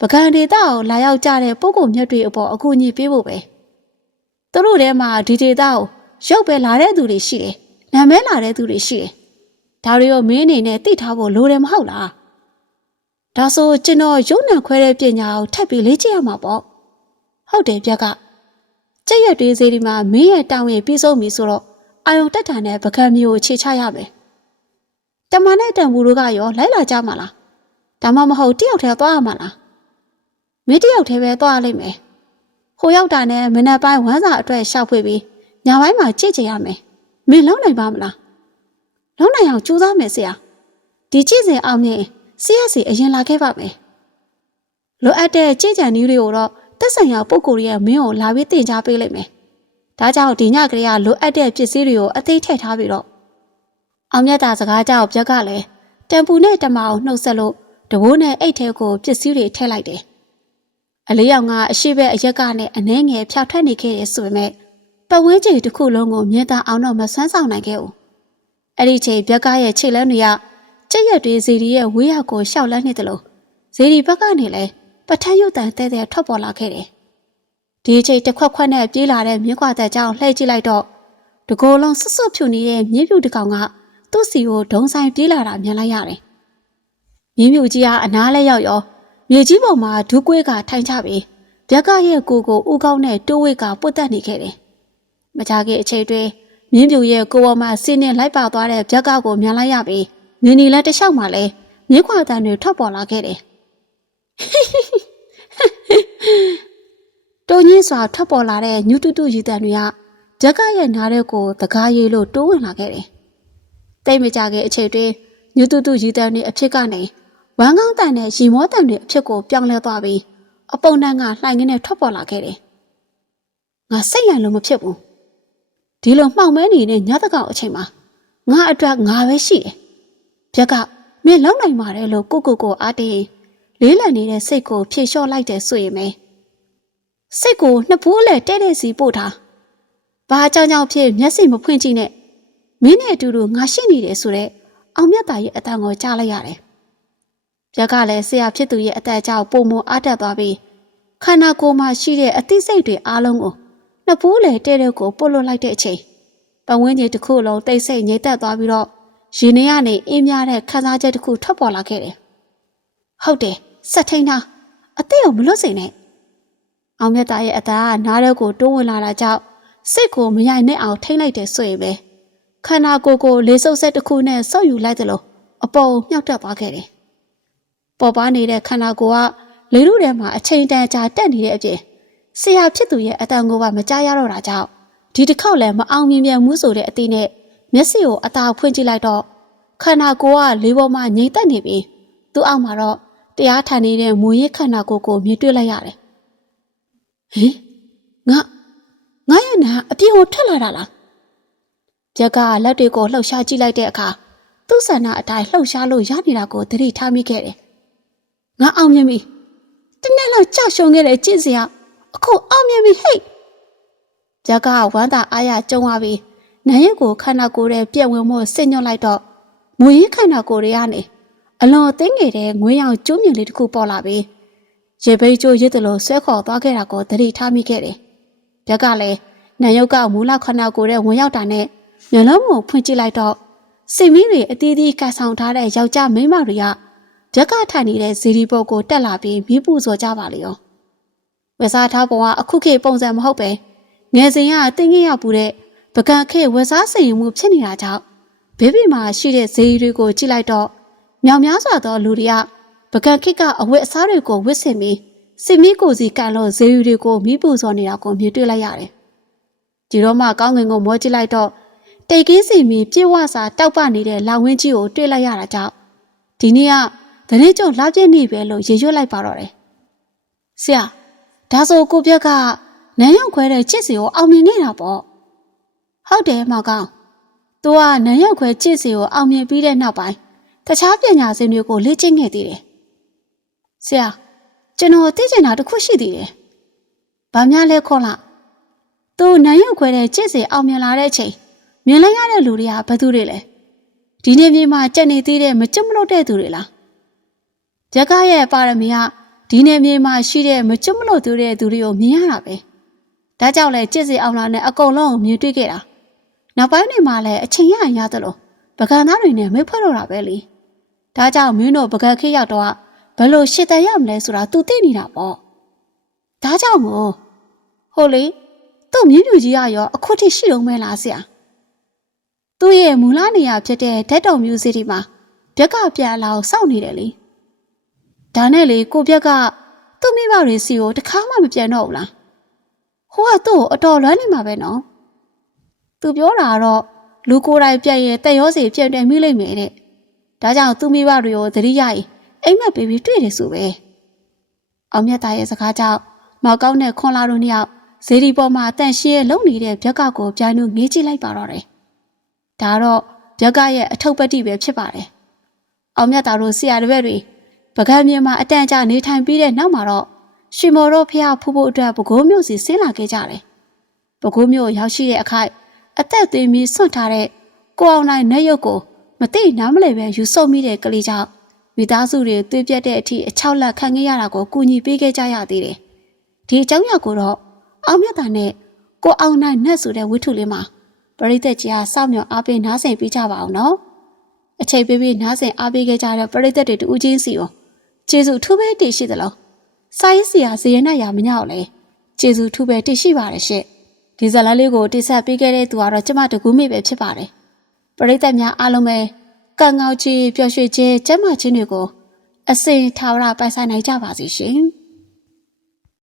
ကပကံဒေတာကိုလာရောက်ကြတဲ့ပုဂ္ဂိုလ်မြတ်တွေအပေါ်အကူအညီပေးဖို့ပဲသူတို့ထဲမှာဒီဒေတာကိုရုပ်ပဲလာတဲ့သူတွေရှိတယ်နာမည်လာတဲ့သူတွေရှိတယ်ဒါတွေကိုမင်းအနေနဲ့သိထားဖို့လိုတယ်မဟုတ်လားဒါဆိုကျွန်တော်ရုပ်နံခွဲတဲ့ပညာကိုထပ်ပြီးလေ့ကျင့်ရမှာပေါ့ဟုတ်တယ်ပြက်ကကြက်ရက်တွေးစေးဒီမှာမင်းရဲ့တောင်းရင်ပြီးဆုံးပြီဆိုတော့အာယုံတက်တာနဲ့ပကံမျိုးကိုခြေချရမယ်။ တမန်နဲ့တန်ဘူးတို့ကရောလိုက်လာကြမှာလား။ဒါမှမဟုတ်တယောက်တည်းသွားရမှာလား။မင်းတယောက်တည်းပဲသွားလိမ့်မယ်။ဟိုရောက်တာနဲ့မနက်ပိုင်းဝမ်းစာအတွက်ရှောက်ဖွေပြီးညပိုင်းမှာကြည့်ကြရမယ်။မင်းလုံးနိုင်ပါမလား။လုံးနိုင်အောင်ကြိုးစားမယ်ဆရာ။ဒီကြည့်စဉ်အောင်မြင်ဆရာစီအရင်လာခဲ့ပါမယ်။လိုအပ်တဲ့ကြည့်ကြံနည်းတွေကိုတော့သက်ဆိုင်ရာပုံကိုယ်ရဲ့မင်းကိုလာပြီးတင် जा ပေးလိုက်မယ်။ဒါကြောင့်ဒီညကလေးကလိုအပ်တဲ့ပစ္စည်းတွေကိုအသိထည့်ထားပြီးတော့ အောင်မြတ်တာစကားကြောက်ပြက်ကလည်းတံပူနဲ့တမအောင်နှုတ်ဆက်လို့တဘိုးနဲ့အိတ်ထဲကိုပစ္စည်းတွေထည့်လိုက်တယ်။အလေးရောင်ကအရှိဘက်အရက်ကနဲ့အနှဲငယ်ဖြောက်ထွက်နေခဲ့ရဆိုပေမဲ့ပတ်ဝန်းကျင်တစ်ခုလုံးကိုမြင်သာအောင်တော့မဆန်းဆောင်နိုင်ခဲ့ဘူး။အဲ့ဒီချိန်ပြက်ကရဲ့ခြေလမ်းတွေကကြက်ရက်တွေဇီဒီရဲ့ဝေးရောက်ကိုရှောက်လန်းနေတယ်လို့ဇီဒီဘက်ကနေလည်းပထန်းရုပ်တန်တဲတဲထွက်ပေါ်လာခဲ့တယ်။ဒီအချိန်တစ်ခွက်ခွက်နဲ့ပြေးလာတဲ့မြင်းခွာတဲ့ကြောင်လှည့်ကြည့်လိုက်တော့တကိုယ်လုံးဆွတ်ဆွတ်ဖြူနေတဲ့မြင်းပြူတစ်ကောင်က သူ့စီကိုဒုံဆိုင်ပြေးလာတာမြင်လိုက်ရတယ်။မြင်းပြူကြီးကအနားလဲရောက်ရောမြေကြီးပေါ်မှာဒူးကွေးကထိုင်ချပြီးဗျက်ကရဲ့ကိုကိုဥကောင်းနဲ့တိုးဝိတ်ကပုတ်တက်နေခဲ့တယ်။မကြခင်အချိန်တွင်မြင်းပြူရဲ့ကိုပေါ်မှာဆင်းနေလိုက်ပါသွားတဲ့ဗျက်ကကိုမြင်လိုက်ရပြီးမြင်းနီလက်တစ်လျှောက်မှလည်းမြင်းခွာတန်တွေထွက်ပေါ်လာခဲ့တယ်။တုံညင်းစွာထွက်ပေါ်လာတဲ့ညူတူတူရည်တန်တွေကဂျက်ကရဲ့နားထဲကိုတကားရည်လို့တိုးဝင်လာခဲ့တယ်။ တိတ်မကြခင်အချိန်တွင်ညူတူတူရည်တန်တွေအဖြစ်ကနေဝမ်းကောင်းတန်နဲ့ရီမောတန်တွေအဖြစ်ကိုပြောင်းလဲသွားပြီးအပုံတန်းကလှိုင်ငင်းနဲ့ထွက်ပေါ်လာခဲ့တယ်။ငါစိတ်ရန်လို့မဖြစ်ဘူး။ဒီလိုမှောင်မဲနေတဲ့ညတကောင်အချိန်မှာငါအတွက်ငါပဲရှိတယ်။ဘက်ကမင်းလောက်နိုင်ပါတယ်လို့ကိုကိုကိုအားတင်းလေးလံနေတဲ့စိတ်ကိုဖြေလျှော့လိုက်တယ်ဆိုရင်ပဲစိတ်ကိုနှစ်ဖူးလဲတဲ့တဲ့စီပို့ထားဘာအကြောင်းကြောင့်ဖြစ်မျက်စိမဖွင့်ကြည့်နဲ့ မမင်းနဲ့အတူတူငါရှိနေတယ်ဆိုတော့အောင်မြတ်သားရဲ့အတန်ကိုကြားလိုက်ရတယ်။ပြက်ကလည်းဆရာဖြစ်သူရဲ့အသက်ကြောင့်ပုံမအားတက်သွားပြီးခန္ဓာကိုယ်မှာရှိတဲ့အသိစိတ်တွေအားလုံးကိုနှစ်ဘူးလေတဲ့တဲ့ကိုပုတ်လွတ်လိုက်တဲ့အချိန်ပဝင်းကြီးတစ်ခုလုံးတိတ်ဆိတ်ငြိမ်သက်သွားပြီးတော့ရင်ထဲကနေအင်းများတဲ့ခန်းစားချက်တစ်ခုထွက်ပေါ်လာခဲ့တယ်။ဟုတ်တယ်ဆက်ထိန်တာအသက်ကိုမလွတ်စေနဲ့။အောင်မြတ်သားရဲ့အသားကနားထဲကိုတိုးဝင်လာတာကြောင့်စိတ်ကိုမရိုက်နဲ့အောင်ထိမ့်လိုက်တယ်ဆိုရင်ပဲ ခန္ဓာကိုယ်ကိုလေးစုပ်ဆက်တစ်ခုနဲ့ဆော့ယူလိုက်တယ်လို့အပေါ်မြှောက်တက်သွားခဲ့တယ်။ပေါ်ပါနေတဲ့ခန္ဓာကိုယ်ကလေထုထဲမှာအချိန်တန်ကြာတက်နေတဲ့အပြင်ဆရာဖြစ်သူရဲ့အတန်ကိုပါမကြားရတော့တာကြောင့်ဒီတစ်ခေါက်လည်းမအောင်မြင်ပြန်မှုဆိုတဲ့အသည့်နဲ့မျက်စိကိုအသာဖွင့်ကြည့်လိုက်တော့ခန္ဓာကိုယ်ကလေးပေါ်မှာငြိမ့်သက်နေပြီးသူ့အောက်မှာတော့တရားထိုင်နေတဲ့မူရင်းခန္ဓာကိုယ်ကိုမြင်တွေ့လိုက်ရတယ်။ဟင်ငါငါရဲ့နာအပြင်ကိုထွက်လာတာလား။ ကြက်ကလက်တွေကိုလှုပ်ရှားကြည့်လိုက်တဲ့အခါသူ့ဆန္ဒအတိုင်းလှုပ်ရှားလို့ရနေတာကိုသတိထားမိခဲ့တယ်။ငါအောင်မြင်ပြီ။တနေ့လောက်ကြောက်ရှုံခဲ့တဲ့ကြည့်စရာအခုအောင်မြင်ပြီဟဲ့။ကြက်ကဝမ်းသာအားရကြုံသွားပြီးနာရက်ကိုခန္ဓာကိုယ်ရဲ့ပြက်ဝင်မှုဆင်ညွှတ်လိုက်တော့မွေးခန္ဓာကိုယ်တွေကနေအလွန်သိငယ်တဲ့ငွေရောင်ကျိုးမြင်လေးတစ်ခုပေါ်လာပြီးရေပိတ်ကျိုးရစ်တယ်လို့ဆွဲခေါ်သွားခဲ့တာကိုသတိထားမိခဲ့တယ်။ပြက်ကလည်းနာယုတ်ကမူလခန္ဓာကိုယ်ရဲ့ဝင်ရောက်တာနဲ့ မျက်လုံးကိုဖွင့်ကြည့်လိုက်တော့စိတ်မီးတွေအသီးသီးကဆောင်ထားတဲ့ယောက်ျားမိန်းမတွေကပြက်ကထိုင်နေတဲ့ဇီဒီပုတ်ကိုတက်လာပြီးမိပူဇော်ကြပါလေရော။ဝက်စားထားပုံကအခုခေတ်ပုံစံမဟုတ်ပဲငယ်စဉ်ကတင်းငယ်ရောက်ပူတဲ့ပကံခေတ်ဝက်စားစင်မှုဖြစ်နေတာကြောင့်ဘေးဘီမှာရှိတဲ့ဇီဒီတွေကိုကြည့်လိုက်တော့မြောင်များစွာသောလူတွေကပကံခေတ်ကအဝတ်အစားတွေကိုဝတ်ဆင်ပြီးစစ်မီးကိုစီကန်လို့ဇေယူတွေကိုမိပူဇော်နေတာကိုမြင်တွေ့လိုက်ရတယ်။ဒီတော့မှကောင်းငင်ကိုမောကြည့်လိုက်တော့ တိတ်ကင်းစီမီပြည့်ဝစာတောက်ပနေတဲ့လောင်ဝင်းကြီးကိုတွေ့လိုက်ရတာကြောင့်ဒီနေ့ကတနေ့ကျုံလာပြည့်နေပဲလို့ရေရွတ်လိုက်ပါတော့တယ်။ဆရာဒါဆိုကိုပြက်ကနန်းရောက်ခွဲတဲ့ချစ်စီကိုအောင်မြင်နေတာပေါ့။ဟုတ်တယ်မောင်ကောင်း။ तू ကနန်းရောက်ခွဲချစ်စီကိုအောင်မြင်ပြီးတဲ့နောက်ပိုင်းတခြားပညာရှင်တွေကိုလေ့ကျင့်ခဲ့သေးတယ်။ဆရာကျွန်တော်သိချင်တာတစ်ခုရှိသေးတယ်။ဘာများလဲခေါ်လား။ तू နန်းရောက်ခွဲတဲ့ချစ်စီအောင်မြင်လာတဲ့အချိန် မြင်လိုက်ရတဲ့လူတွေကဘယ်သူတွေလဲဒီနေ့မြေမှာကြက်နေသေးတဲ့မကျွတ်မလို့တဲ့သူတွေလားဂျက်ကရဲ့ပါရမီကဒီနေ့မြေမှာရှိတဲ့မကျွတ်မလို့သူတဲ့သူတွေကိုမြင်ရတာပဲဒါကြောင့်လဲကြစ်စီအောင်လာနဲ့အကုန်လုံးကိုမြင်တွေ့ခဲ့တာနောက်ပိုင်းတွေမှာလည်းအချိန်ရရင်ရတယ်လို့ပကံသားတွေနဲ့မိဖွဲ့တော့တာပဲလေဒါကြောင့်မင်းတို့ပကံခေးရောက်တော့ဘယ်လိုရှစ်တန်ရမလဲဆိုတာ तू သိနေတာပေါ့ဒါကြောင့်မို့ဟုတ်လေသူ့မြင်းပြူကြီးကရောအခုထိရှိတော့မဲလားဆရာ သူ့ရဲ့မူလနေရာဖြစ်တဲ့ဓာတ်တော်မျိုးစီဒီမှာပြက်ကပြန်လာအောင်စောင့်နေတယ်လေဒါနဲ့လေကိုပြက်ကသူ့မိဘတွေစီကိုတခါမှမပြန်တော့ဘူးလားဟိုကသူ့ကိုအတော်လွမ်းနေမှာပဲနော်သူပြောတာကတော့လူကိုယ်တိုင်ပြက်ရဲ့တက်ရောစီပြန်ပြန်မိလိုက်မယ်တဲ့ဒါကြောင့်သူ့မိဘတွေကိုသတိရရင်အိမ်မက်ပေးပြီးတွေ့တယ်ဆိုပဲအောင်မြတ်သားရဲ့စကားကြောင့်မောက်ကောင်းတဲ့ခွန်လာတို့နှစ်ယောက်ဇေဒီပေါ်မှာတန့်ရှင်းရဲ့လုံနေတဲ့ဘက်ကကိုပြိုင်လို့ငေးကြည့်လိုက်ပါတော့တယ် ဒါတော့ဘက်ကရဲ့အထုပ်ပတိပဲဖြစ်ပါတယ်။အောင်မြတ်သားတို့ဆရာတပည့်တွေပကံမြေမှာအတန်ကြာနေထိုင်ပြီးတဲ့နောက်မှာတော့ရွှေမော်တို့ဖះဖူးဖို့အတွက်ပကိုးမျိုးစီဆင်းလာခဲ့ကြတယ်။ပကိုးမျိုးရောက်ရှိတဲ့အခိုက်အသက်သွေးမီဆွန့်ထားတဲ့ကိုအောင်နိုင်နေရုပ်ကိုမသိနားမလဲပဲယူဆုပ်မိတဲ့ကလေးကြောင့်မိသားစုတွေသွေးပြက်တဲ့အထိအချောက်လက်ခံခဲ့ရတာကိုကူညီပေးခဲ့ကြရသေးတယ်။ဒီအကြောင်းအရာကိုတော့အောင်မြတ်သားနဲ့ကိုအောင်နိုင်နဲ့ဆိုတဲ့ဝိထုလေးမှာ ပရိသတ်ကြီးအားစောင့်မျှော်အားပေးနားဆင်ပေးကြပါအောင်နော်အချိန်ပေးပြီးနားဆင်အားပေးခဲ့ကြတဲ့ပရိသတ်တွေတူးချင်းစီကိုကျေးဇူးထူးပဲတည်ရှိသလားစာရေးဆရာဇေယျနာရာမညောက်လဲကျေးဇူးထူးပဲတည်ရှိပါတယ်ရှင့်ဒီဇာတ်လမ်းလေးကိုတိဆက်ပေးခဲ့တဲ့သူကတော့ကျမတကူမိပဲဖြစ်ပါတယ်ပရိသတ်များအားလုံးပဲကံကောင်းခြင်းပျော်ရွှင်ခြင်းကျမ်းမာခြင်းတွေကိုအစင်ထာဝရပိုင်ဆိုင်နိုင်ကြပါစေရှင်